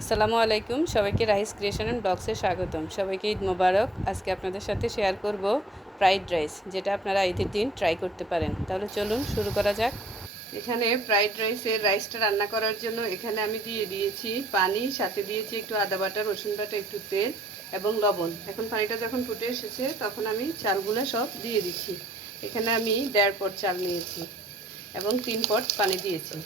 আসসালামু আলাইকুম, সবাইকে রাইস ক্রিয়েশন অ্যান্ড ব্লগসে স্বাগতম। সবাইকে ঈদ মোবারক। আজকে আপনাদের সাথে শেয়ার করব ফ্রাইড রাইস, যেটা আপনারা ঈদের দিন ট্রাই করতে পারেন। তাহলে চলুন শুরু করা যাক। এখানে ফ্রাইড রাইসটা রান্না করার জন্য এখানে আমি দিয়ে দিয়েছি পানি, সাথে দিয়েছি একটু আদা বাটা, রসুন বাটা, একটু তেল এবং লবণ। এখন পানিটা যখন ফুটে এসেছে তখন আমি চালগুলো সব দিয়ে দিচ্ছি। এখানে আমি 1.5 পট চাল নিয়েছি এবং 3 পট পানি দিয়েছি।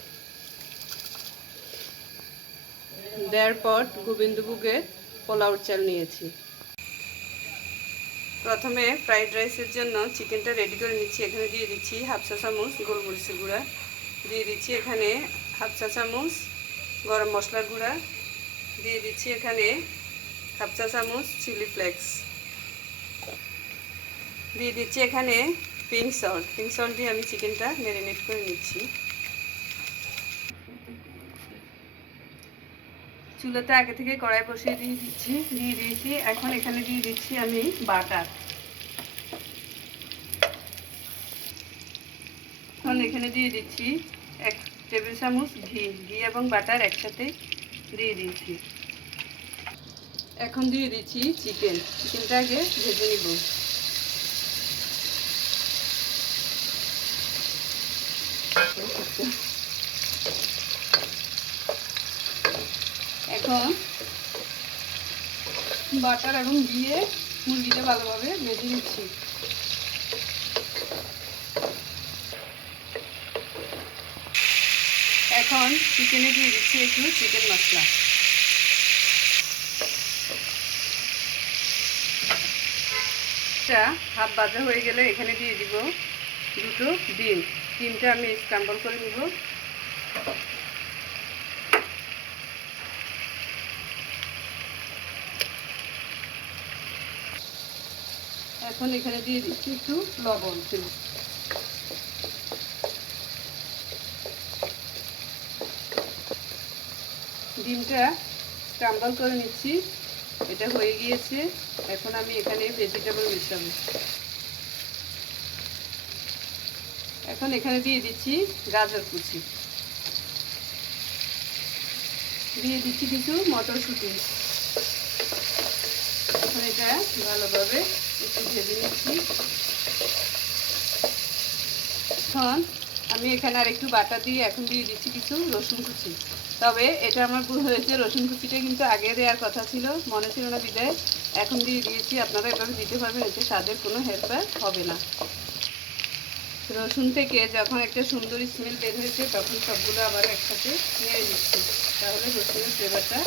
1.5 পট গোবিন্দভোগের পোলাও চাল নিয়েছি। প্রথমে ফ্রাইড রাইসের জন্য চিকেনটা রেডি করে নিচ্ছি। এখানে দিয়ে দিচ্ছি 1/2 চা চামচ গোলমরিচের গুঁড়া, দিয়ে দিচ্ছি এখানে 1/2 চা চামচ গরম মশলার গুঁড়া, দিয়ে দিচ্ছি এখানে 1/2 চা চামচ চিলি ফ্লেক্স, দিয়ে দিচ্ছি এখানে পিঙ্ক সল্ট দিয়ে আমি চিকেনটা ম্যারিনেট করে নিচ্ছি। চুলাতে আগে থেকে কড়াই বসিয়ে দিয়ে দিয়েছি। এখন এখানে দিয়ে দিচ্ছি আমি বাটার। এখন এখানে দিয়ে দিচ্ছি 1 টেবিল চামচ ঘি এবং বাটার একসাথে দিয়ে দিয়েছি। এখন দিয়ে দিচ্ছি চিকেনটা আগে ভেজে নিব। এখন বাটার এবং ঘিয়ে মুরগিটা ভালোভাবে ভেজে নিচ্ছি। এখন চিকেনে দিয়ে দিচ্ছি একটু চিকেন মশলা। হাফ ভাজা হয়ে গেলে এখানে দিয়ে দিব 2টো ডিমটা আমি স্ক্র্যাম্বল করে নিব। এখন এখানে দিয়ে দিচ্ছি একটু লবণ। ডিমটা স্ক্র্যাম্বল করে নিচ্ছি, এটা হয়ে গিয়েছে। এখন আমি এখানে ভেজিটেবল মিশাবো। এখন এখানে দিয়ে দিচ্ছি গাজর কুচি, দিয়ে দিচ্ছি কিছু মটরশুঁটি। এখন এটা ভালোভাবে একটু ভেজে নিচ্ছি। এখন আমি এখানে আর একটু বাটা দিয়ে এখন দিয়ে দিচ্ছি কিছু রসুন কুচি। তবে এটা আমার ভুল হয়েছে, রসুন কুচিটা কিন্তু আগে দেওয়ার কথা ছিল, মনে ছিল না বিদায় এখন দিয়ে দিয়েছি। আপনারা এভাবে দিতে পারবেন, এতে স্বাদের কোনো হেরফের হবে না। রসুন থেকে যখন একটা সুন্দর স্মেল বের হয়েছে তখন সবগুলো আবার একসাথে নেড়ে দিচ্ছি, তাহলে রসুনের ফ্লেভারটা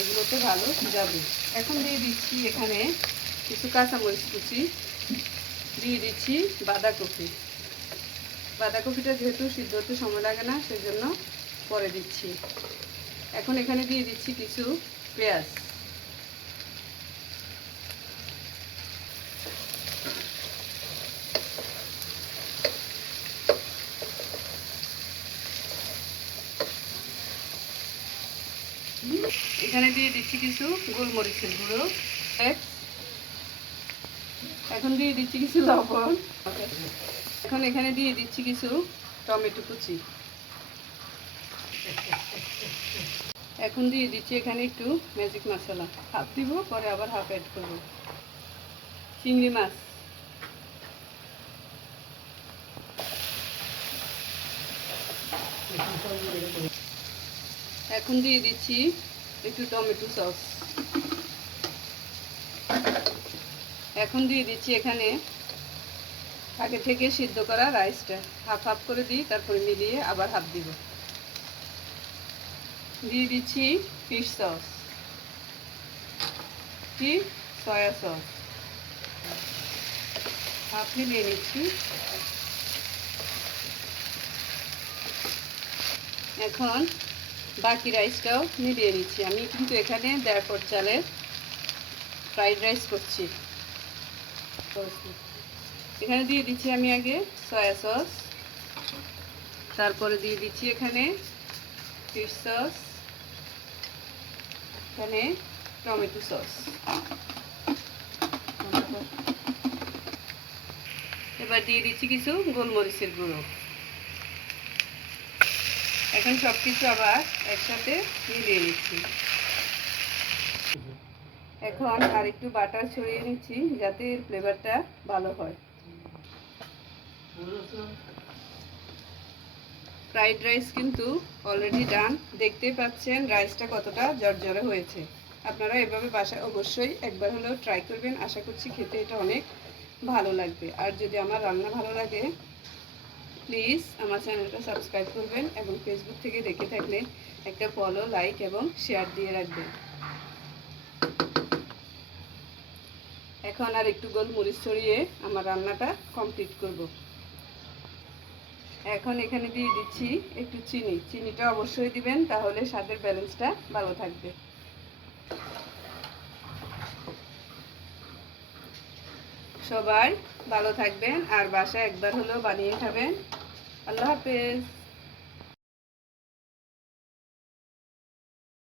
এগুলোতে ভালো যাবে। এখন দিয়ে দিচ্ছি এখানে কিছু কাঁচামরিচ কুচি, দিয়ে দিচ্ছি বাঁধাকপিটা যেহেতু সিদ্ধ হতে সময় লাগে না সেজন্য পরে দিচ্ছি। এখন এখানে দিয়ে দিচ্ছি কিছু পেঁয়াজ, এখানে দিয়ে দিচ্ছি কিছু গোলমরিচের গুঁড়ো, এখন দিয়ে দিচ্ছি কিছু লবণ, এখন এখানে দিয়ে দিচ্ছি কিছু টমেটো কুচি, এখন দিয়ে দিচ্ছি এখানে একটু ম্যাজিক মশলা, হাফ দিব পরে আবার হাফ অ্যাড করব। চিংড়ি মাছ, এখন দিয়ে দিচ্ছি একটু টমেটো সস, এখন দিয়ে দিচ্ছি এখানে আগে থেকে সিদ্ধ করা রাইসটা হাফ হাফ করে দিই, তারপরে মিলিয়ে আবার হাফ দিব। দিয়ে দিচ্ছি fish sauce, soya sauce, half মিলিয়ে নিচ্ছি। এখন বাকি রাইসটাও মিলিয়ে নিচ্ছি। আমি কিন্তু এখানে 1.5 পট চালের ফ্রাইড রাইস করছি। এখানে দিয়ে দিচ্ছি আমি আগে সয়া সস, তারপরে দিয়ে দিচ্ছি এখানে ফিশ সস, এখানে টমেটো সস, এবার দিয়ে দিচ্ছি কিছু গোলমরিচের গুঁড়ো। এখন সব কিছু আবার একসাথে মিলিয়ে নিচ্ছি। এখন আর একটু বাটার ছড়িয়ে নিচ্ছি যাতে এর ফ্লেভারটা ভালো হয়। ফ্রাইড রাইস কিন্তু অলরেডি ডান। দেখতেই পাচ্ছেন রাইসটা কতটা ঝরঝরে হয়েছে। আপনারা এভাবে বাসায় অবশ্যই একবার হলেও ট্রাই করবেন। আশা করছি খেতে এটা অনেক ভালো লাগবে। আর যদি আমার রান্না ভালো লাগে প্লিজ আমার চ্যানেলটা সাবস্ক্রাইব করবেন এবং ফেসবুক থেকে দেখে থাকলে একটা ফলো, লাইক এবং শেয়ার দিয়ে রাখবেন। এখন আর একটু গোলমরিচ ছড়িয়ে আমার রান্নাটা কমপ্লিট করব। এখন এখানে দিয়ে দিচ্ছি একটু চিনি। চিনিটা অবশ্যই দিবেন, তাহলে স্বাদের ব্যালেন্সটা ভালো থাকবে। সবাই ভালো থাকবেন আর বাসায় একবার হলেও বানিয়ে খাবেন। আল্লাহ হাফেজ।